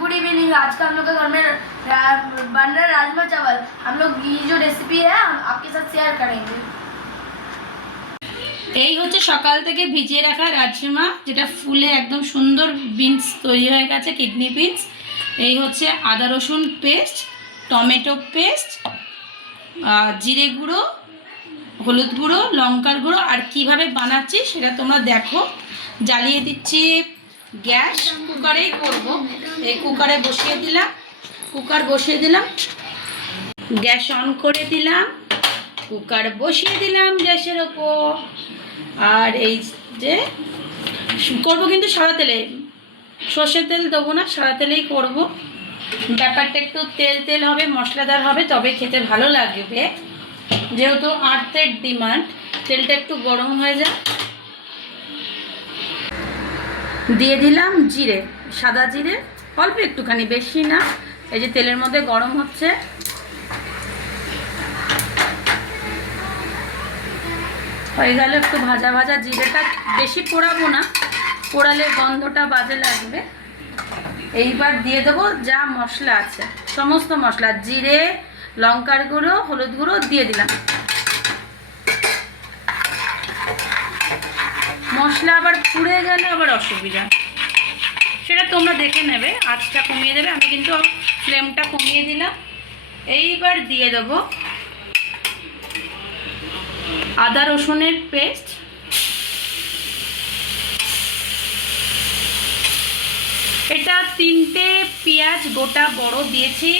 Good evening. आज का हम लोग का घर में बन रहा है राजमा चावल। हम लोग ये जो रेसिपी है हम आपके साथ शेयर करेंगे। এই হচ্ছে সকাল থেকে ভিজিয়ে রাখা রাজমা, যেটা ফুলে একদম সুন্দর বিনস তৈরি হয়ে গেছে, কিডনি বিনস। এই হচ্ছে আদা রসুন পেস্ট, টমেটো পেস্ট, জিরে গুঁড়ো, হলুদ গুঁড়ো, লঙ্কার গুঁড়ো। আর কিভাবে বানাচ্ছি সেটা তোমরা দেখো। জ্বালিয়ে দিচ্ছি গ্যাস, কুকারেই করব। এই কুকারে বসিয়ে দিলাম, কুকার বসিয়ে দিলাম, গ্যাস অন করে দিলাম, কুকার বসিয়ে দিলাম গ্যাসের ওপর। আর এই যে করবো কিন্তু সাদা তেলে, সর্ষের তেল দেবো না, সাদা তেলেই করব। ব্যাপারটা একটু তেল তেল হবে, মশলাদার হবে, তবে খেতে ভালো লাগবে। যেহেতু আর্থের ডিমান্ড, তেলটা একটু গরম হয়ে যায়। দিয়ে দিলাম জিরে, সাদা জিরে, অল্প একটুখানি, বেশি না। এই যে তেলের মধ্যে গরম হচ্ছে। হয়ে গেল একটু ভাজা ভাজা। জিরেটা বেশি পোড়াবো না, পোড়ালে গন্ধটা বাজে লাগবে। এইবার দিয়ে দেবো যা মশলা আছে, সমস্ত মশলা, জিরে, লঙ্কার গুঁড়ো, হলুদ গুঁড়ো দিয়ে দিলাম। মশলা আবার পুড়ে গেলে আবার অসুবিধা, সেটা তোমরা দেখে নেবে। আঁচটা কমিয়ে দেবে, আমি কিন্তু ফ্লেমটা কমিয়ে দিলাম। এইবার দিয়ে দেবো আদা রসুনের পেস্ট, এটা 3টে পেঁয়াজ গোটা বড় দিয়েছি,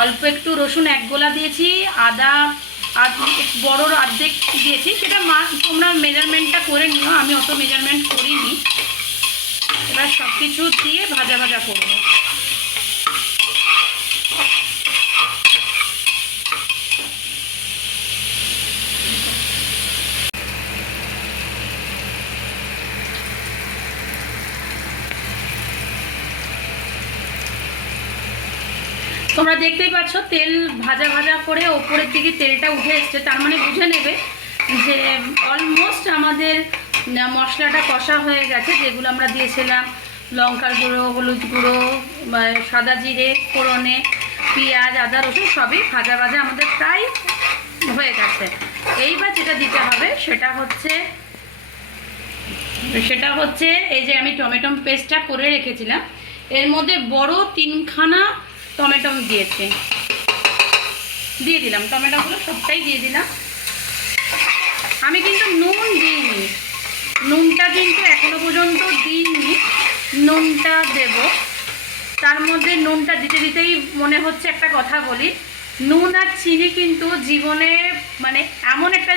অল্প একটু রসুন এক গোলা দিয়েছি, আদা বড় অর্ধেক দিয়েছি। সেটা তোমরা মেজারমেন্টটা করে নিও, আমি অত মেজারমেন্ট করিনি। এবার সব কিছু দিয়ে ভাজা ভাজা করবো। তোমরা দেখতেই পাচ্ছ তেল ভাজা ভাজা করে ওপরের দিকে তেলটা উঠে এসছে, তার মানে বুঝে নেবে যে অলমোস্ট আমাদের মশলাটা কষা হয়ে গেছে। যেগুলো আমরা দিয়েছিলাম লঙ্কার গুঁড়ো, হলুদ গুঁড়ো, সাদা জিরে ফোড়নে, পেঁয়াজ, আদা রসুন সবই ভাজা ভাজা আমাদের প্রায় হয়ে গেছে। এইবার যেটা দিতে হবে সেটা হচ্ছে এই যে আমি টমেটো পেস্টটা করে রেখেছিলাম, এর মধ্যে বড় 3খানা টমেটো দিয়েছে, দিয়ে দিলাম। টমেটোগুলো সবটাই দিয়ে দিলাম। আমি কিন্তু নুন দিইনি, নুনটা কিন্তু এখনো পর্যন্ত দিইনি, নুনটা দেব। তার মধ্যে নুনটা দিতে দিতেই মনে হচ্ছে একটা কথা বলি, নুন আর চিনি কিন্তু জীবনে মানে এমন একটা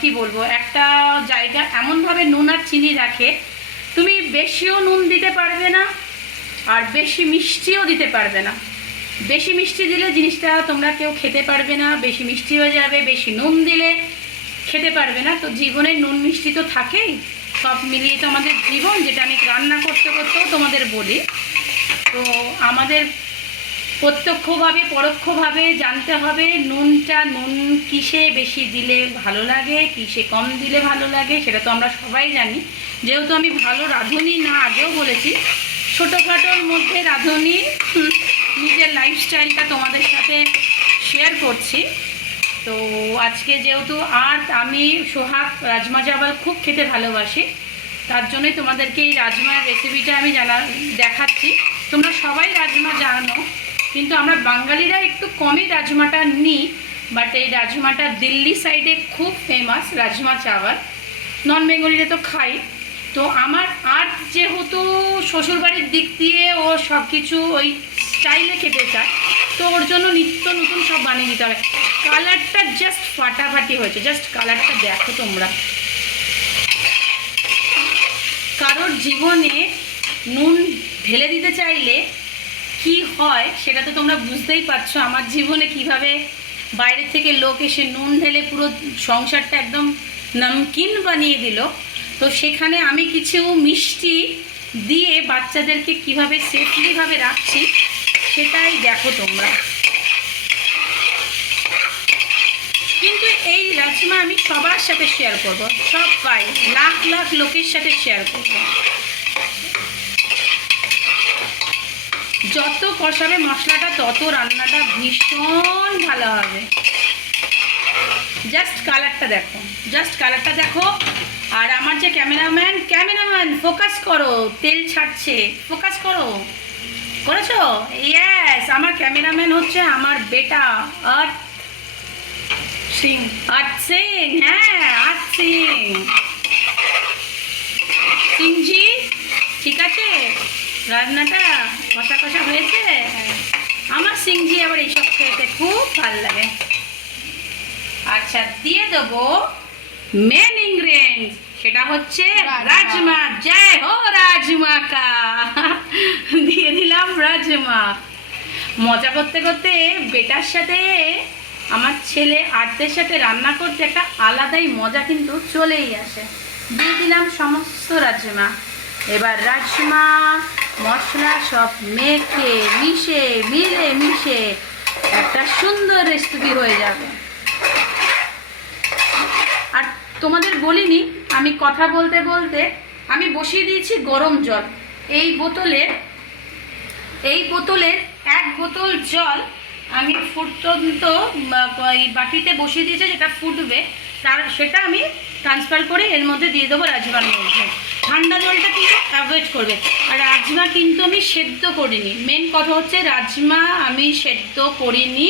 কি বলবো, একটা জায়গা এমনভাবে নুন আর চিনি রাখে, তুমি বেশিও নুন দিতে পারবে না আর বেশি মিষ্টিও দিতে পারবে না। বেশি মিষ্টি দিলে জিনিসটা তোমরা কেউ খেতে পারবে না, বেশি মিষ্টি হয়ে যাবে। বেশি নুন দিলে খেতে পারবে না। তো জীবনে নুন মিষ্টি তো থাকেই, সব মিলিয়ে তো আমাদের জীবন, যেটা আমি রান্না করতে করতেও তোমাদের বলি। তো আমাদের প্রত্যক্ষভাবে পরোক্ষভাবে জানতে হবে নুনটা, নুন কিসে বেশি দিলে ভালো লাগে, কিসে কম দিলে ভালো লাগে, সেটা তো আমরা সবাই জানি। যেহেতু আমি ভালো রাঁধুনি না, আগেও বলেছি, ছোটোখাটোর মধ্যে রাঁধুনি, নিজের লাইফস্টাইলটা তোমাদের সাথে শেয়ার করছি। তো আজকে যেহেতু আমি সোহাগ রাজমা চাওয়াল খুব খেতে ভালোবাসি, তার জন্যই তোমাদেরকে এই রাজমার রেসিপিটা আমি দেখাচ্ছি। তোমরা সবাই রাজমা জানো, কিন্তু আমরা বাঙালিরা একটু কমই রাজমাটা নিই। বাট এই রাজমাটা দিল্লি সাইডে খুব ফেমাস, রাজমা চাওয়াল। নন বেঙ্গলিরা তো খাই। তো আমার যেহেতু শ্বশুরবাড়ির দিক দিয়ে ও সব কিছু ওই স্টাইলে খেতে চায়, তো ওর জন্য নিত্য নতুন সব বানিয়ে দিতে হবে। কালারটা জাস্ট ফাটাফাটি হয়েছে, জাস্ট কালারটা দেখো তোমরা। কারোর জীবনে নুন ঢেলে দিতে চাইলে কি হয় সেটা তো তোমরা বুঝতেই পারছো। আমার জীবনে কিভাবে বাইরে থেকে লোক এসে নুন ঢেলে পুরো সংসারটা একদম নমকিন বানিয়ে দিল। তো সেখানে আমি কিছু মিষ্টি দিয়ে বাচ্চাদেরকে কিভাবে সেফলিভাবে রাখছি সেটাই দেখো তোমরা। কিন্তু এই রাজমা আমি সবার সাথে শেয়ার করব, সবাই লাখ লাখ লোকের সাথে শেয়ার করব। যত কষাবে মশলাটা তত রান্নাটা ভীষণ ভালো হবে। জাস্ট কালারটা দেখো। আর আমার যে ক্যামেরাম্যান ফোকাস করো, তেল ছাড়ছে, ফোকাস করেছো? ইয়েস, আমার ক্যামেরাম্যান হচ্ছে আমার বেটা আর্থ সিং। হ্যাঁ, আর্থ সিংজি। ঠিক আছে, রান্নাটা কষা হয়েছে। আমার সিংজি আবার এইসব খেতে খুব ভালো লাগে। আচ্ছা, দিয়ে দেবো মেন ইনগ্রেডিয়েন্টস, সেটা হচ্ছে রাজমা। জয় হো রাজমা কা। দিয়ে দিলাম রাজমা। মজা করতে করতে বেটার সাথে আমার ছেলে আর্টের সাথে রান্না করতে একটা আলাদাই মজা কিন্তু চলেই আসে। দিয়ে দিলাম সমস্ত রাজমা। এবার রাজমা মশলা সব মেখে মিশে একটা সুন্দর রেসিপি হয়ে যাবে। আর তোমাদের বলিনি, আমি কথা বলতে বলতে আমি বসিয়ে দিয়েছি গরম জল। এই বোতলের 1 বোতল জল আমি ফুটন্ত বাটিতে বসিয়ে দিয়েছি, যেটা ফুটবে সেটা আমি ট্রান্সফার করে এর মধ্যে দিয়ে দেবো রাজমার মধ্যে। ঠান্ডা জলটা কিন্তু অ্যাভয়েড করবে। আর রাজমা কিন্তু আমি সেদ্ধ করিনি। মেন কথা হচ্ছে রাজমা আমি সেদ্ধ করিনি।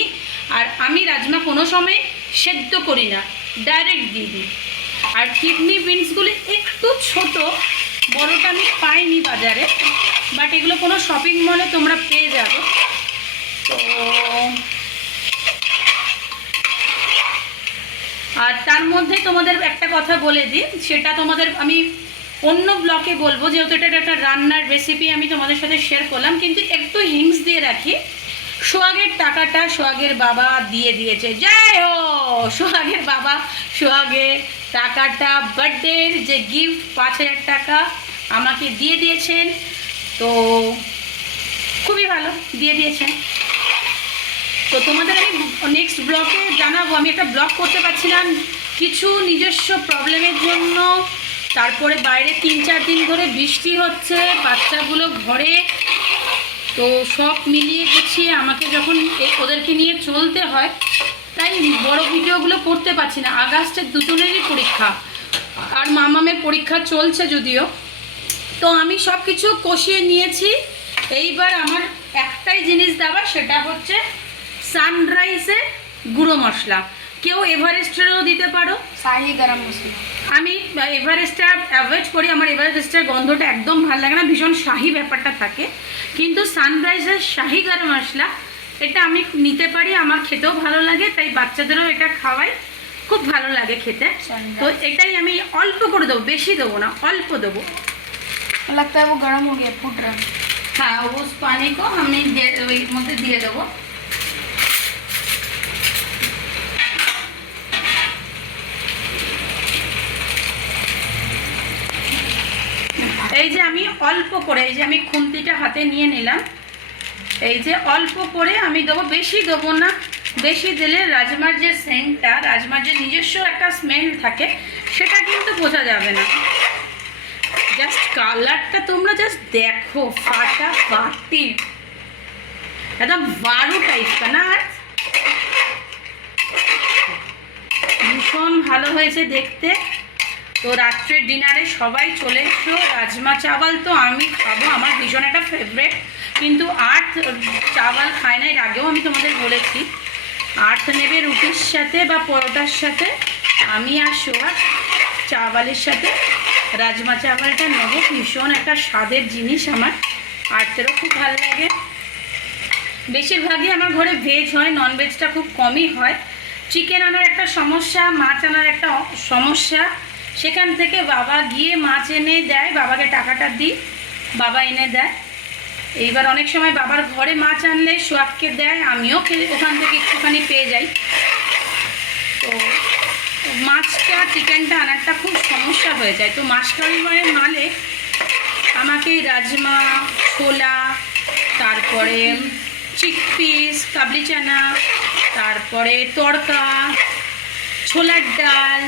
আর আমি রাজমা কোনো সময় সেদ্ধ করি না, ডাইরেক্ট দিয়ে দিই। আর কিডনি বিনসগুলি একটু ছোট, বড়টা আমি পাইনি বাজারে, বাট এগুলো কোনো শপিং মলে তোমরা পেয়ে যাবে। তো আর তার মধ্যে তোমাদের একটা কথা বলে দিই, সেটা তোমাদের আমি অন্য ব্লকে বলবো, যেহেতু এটা একটা রান্নার রেসিপি আমি তোমাদের সাথে শেয়ার করলাম। কিন্তু একটু হিংস দিয়ে রাখি, সোহাগের টাকাটা সোহাগের বাবা দিয়ে দিয়েছে। জয় হো সোহাগের বাবা। সোহাগের টাকাটা বার্থডের যে গিফট 5,000 টাকা আমাকে দিয়ে দিয়েছেন। তো খুবই ভালো দিয়ে দিয়েছেন। তো তোমাদের আমি নেক্সট ব্লগে জানাবো। আমি একটা ব্লগ করতে পারছিলাম কিছু নিজস্ব প্রবলেমের জন্য। তারপরে বাইরে 3-4 দিন ধরে বৃষ্টি হচ্ছে, বাচ্চাগুলো ঘরে। তো সব মিলিয়ে গুছিয়ে আমাকে যখন ওদেরকে নিয়ে চলতে হয়, তাই বড় ভিডিওগুলো করতে পারছি না। আগস্টের দুজনেরই পরীক্ষা, আর মামামের পরীক্ষা চলছে যদিও। তো আমি সব কিছু কষিয়ে নিয়েছি। এইবার আমার একটাই জিনিস দেওয়ার, সেটা হচ্ছে সানরাইজের গুঁড়ো মশলা। কেউ এভারেস্টেরও দিতে পারো, শাহি গরম মশলা। আমি এভারেস্টটা অ্যাভয়েড করি। আমার এভারেস্টের গন্ধটা একদম ভালো লাগে না, ভীষণ শাহি ব্যাপারটা থাকে। কিন্তু সানরাইজের শাহি গরম মশলা এটা আমি নিতে পারি, আমার খেতেও ভালো লাগে, তাই বাচ্চাদেরও এটা খাওয়াই, খুব ভালো লাগে খেতে। তো এটাই আমি অল্প করে দেবো, বেশি দেবো না, অল্প দেবো। लगता है वो गर्म हो गया, फूट रहा है। हाँ, उस पानी को আমি ওই মধ্যে দিয়ে দেবো। এই যে আমি অল্প করে, এই যে আমি খুন্তিটা হাতে নিয়ে নিলাম, এই যে অল্প করে আমি দেবো, বেশি দেবো না। বেশি দিলে রাজমার যে সেন্টটা, রাজমার যে নিজস্ব একটা স্মেল থাকে, সেটা কিন্তু বোঝা যাবে না। জাস্ট কালারটা তোমরা জাস্ট দেখো, ফাটাফাটি একদম বারু টাইপ का না। আর ভীষণ ভালো হয়েছে দেখতে। তো রাত্রের ডিনারে সবাই চলে এসো। রাজমা চাওয়াল তো আমি খাবো, আমার ভীষণ একটা ফেভারেট। কিন্তু আর্থ চাওয়াল খায় না, এর আগেও আমি তোমাদের বলেছি। আর্থ নেবে রুটির সাথে বা পরোটার সাথে, আমি আর সোহাগ চাওয়ালের সাথে রাজমা চাওয়ালটা নেবো। ভীষণ একটা স্বাদের জিনিস, আমার আর্থেরও খুব ভালো লাগে। বেশিরভাগই আমার ঘরে ভেজ হয়, ননভেজটা খুব কমই হয়। চিকেন আনার একটা সমস্যা, মাছ আনার একটা সমস্যা। সেখান থেকে বাবা গিয়ে মাছ এনে দেয়, বাবাকে টাকাটা দিই, বাবা এনে দেয়। এইবার অনেক সময় বাবার ঘরে মাছ আনলে সোহাগকে দেয়, আমিও ওখান থেকে একটুখানি পেয়ে যাই। তো মাছটা চিকেনটা আনারটা খুব সমস্যা হয়ে যায়। তো মাছ কারিগরের মালে আমাকে রাজমা, ছোলা, তারপরে চিকপিস, কাবলি চানা, তারপরে তড়কা, ছোলার ডাল,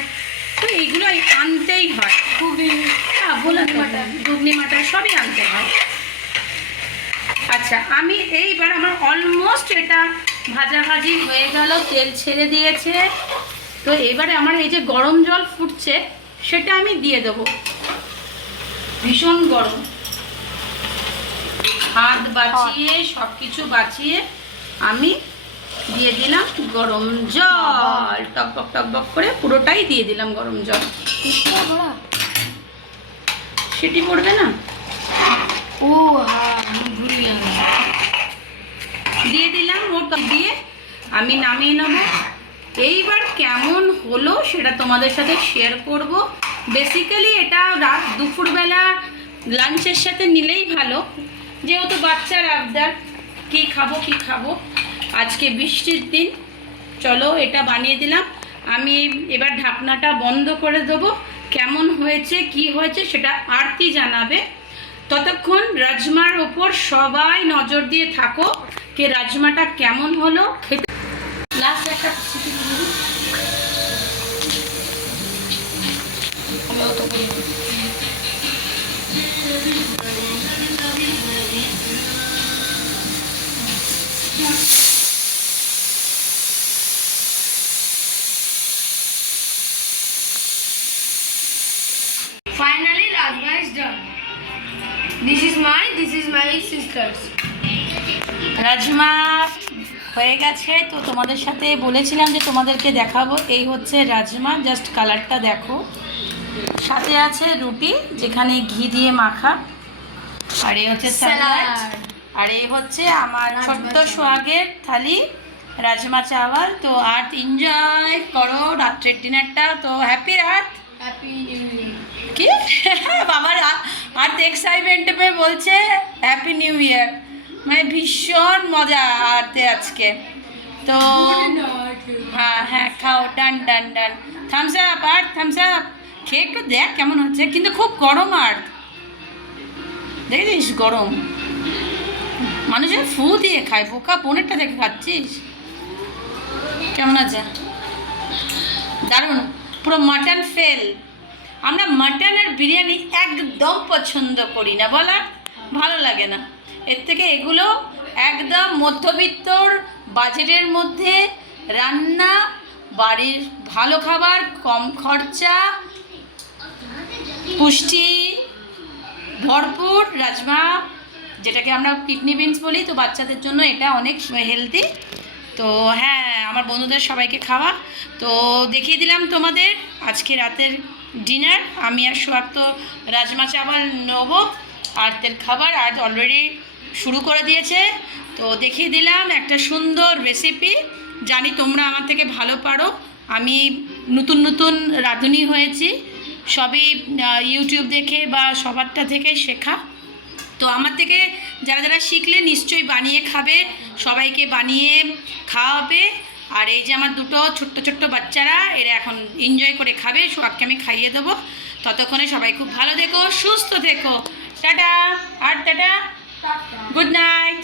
তো এইগুলো আনতেই হয়। ঘুগনি, হ্যাঁ বলে ঘুগনি মাটার সবই আনতে হয়। আচ্ছা, আমি এইবার আমার অলমোস্ট এটা ভাজাভাজি হয়ে গেল, তেল ছেড়ে দিয়েছে। তো এবারে আমার এই যে গরম জল ফুটছে সেটা আমি দিয়ে দেবো। ভীষণ গরম, হাত বাঁচিয়ে সব কিছু বাঁচিয়ে আমি দিয়ে দিলাম গরম জল, টকবক টকবক করে পুরোটাই দিয়ে দিলাম গরম জল। সেটি পড়বে না? ও হ্যাঁ, আমি ভুলে গেলাম। দিয়ে দিলাম, ওটা দিয়ে আমি নামিয়ে নেব। এইবার কেমন হলো সেটা তোমাদের সাথে শেয়ার করব। বেসিক্যালি এটা রাত দুপুরবেলা লাঞ্চের সাথে নিলেই ভালো, যেহেতু বাচ্চার আবদার কী খাবো কী খাবো। আজকে বৃষ্টির দিন, চলো এটা বানিয়ে দিলাম। আমি এবার ঢাকনাটা বন্ধ করে দেবো। কেমন হয়েছে কি হয়েছে সেটা আরতি জানাবে। ততক্ষণ রাজমার ওপর সবাই নজর দিয়ে থাকো যে রাজমাটা কেমন হলো খেতে। লাস্ট একটা সিটি দিয়ে দিই। Finally, Rajma is done. This is my sister's. Rajma হয়ে গেছে, তো তোমাদের সাথে বলেছিলাম যে তোমাদেরকে দেখাবো। এই হচ্ছে রাজমা, জাস্ট কালারটা দেখো। সাথে আছে রুটি যেখানে ঘি দিয়ে মাখা, আর এই হচ্ছে স্যালাড, আর এই হচ্ছে আমার ছোট্ট সোহাগের থালি রাজমা চাওয়াল। তো আর্থ এনজয় করো রাত্রের ডিনারটা। তো হ্যাপি রাত। Happy New Year. কি বাবার আর্থ এক্সাইটমেন্টে বলছে হ্যাপি নিউ ইয়ার, মানে ভীষণ মজা আর্থে আজকে। তো হ্যাঁ হ্যাঁ খাও, ডান ডান ডান। থামস আপ আর্থ, থামস আপ। খেয়ে একটু দেখ কেমন হচ্ছে, কিন্তু খুব গরম আর্থ, দেখেছিস গরম। মানুষের ফু দিয়ে খায়, বোকা পনেরটা দেখে খাচ্ছিস। কেমন আছে? দারুণ, পুরো মাটন ফেল। আমরা মাটন আর বিরিয়ানি একদম পছন্দ করি না, বলা ভালো লাগে না। এর থেকে এগুলো একদম মধ্যবিত্তর বাজেটের মধ্যে রান্না, বাড়ির ভালো খাবার, কম খরচা, পুষ্টি ভরপুর রাজমা, যেটাকে আমরা কিডনি বিনস বলি। তো বাচ্চাদের জন্য এটা অনেক হেলদি। তো হ্যাঁ, আমার বন্ধুদের সবাইকে খাওয়া। তো দেখিয়ে দিলাম তোমাদের আজকে রাতের ডিনার। আমি আর সোহাগ তো রাজমা চাওয়াল নেবো, আর্তের খাবার আজ অলরেডি শুরু করে দিয়েছে। তো দেখিয়ে দিলাম একটা সুন্দর রেসিপি। জানি তোমরা আমার থেকে ভালো পারো, আমি নতুন নতুন রাঁধুনি হয়েছি, সবই ইউটিউব দেখে বা সবারটা থেকে শেখা। তো আমার থেকে যারা যারা শিখলে নিশ্চয়ই বানিয়ে খাবে, সবাইকে বানিয়ে খাওয়াবে। আর এই যে আমার দুটো ছোট্ট ছোট্ট বাচ্চারা, এরা এখন এনজয় করে খাবে, সোহাগকে আমি খাইয়ে দেবো। ততক্ষণে সবাই খুব ভালো থেকো, সুস্থ থেকো। টাটা আর টাটা, গুড নাইট।